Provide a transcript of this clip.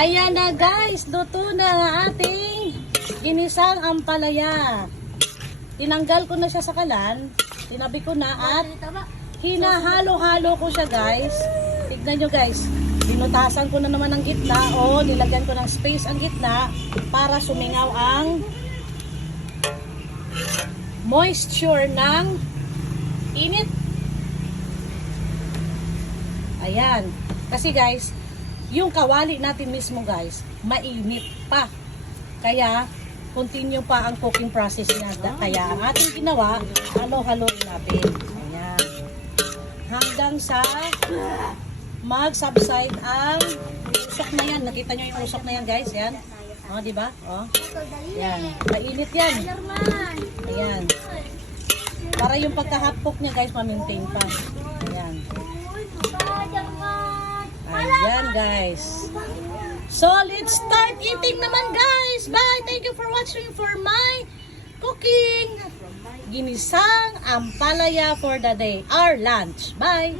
Ayan na guys, luto na ang ating ginisang ampalaya. Tinanggal ko na siya sa kalan, tinabi ko na at hinahalo-halo ko siya guys. Tignan nyo guys, binutasan ko na naman ang gitna o nilagyan ko ng space ang gitna para sumingaw ang moisture ng init. Ayan. Kasi guys, yung kawali natin mismo guys, mainit pa. Kaya, continue pa ang cooking process niya. Kaya, ang ating ginawa, halo-haloin natin. Ayan. Hanggang sa mag-subside ang usok na yan. Nakita nyo yung usok na yan guys. Yan. O, diba? O. Yan. Mainit yan. Ayan. Para yung pagkahapok niya guys, ma-maintain pa. Ayan. Ayan guys. So let's start eating naman guys. Bye. Thank you for watching for my cooking. Ginisang ampalaya for the day. Our lunch. Bye.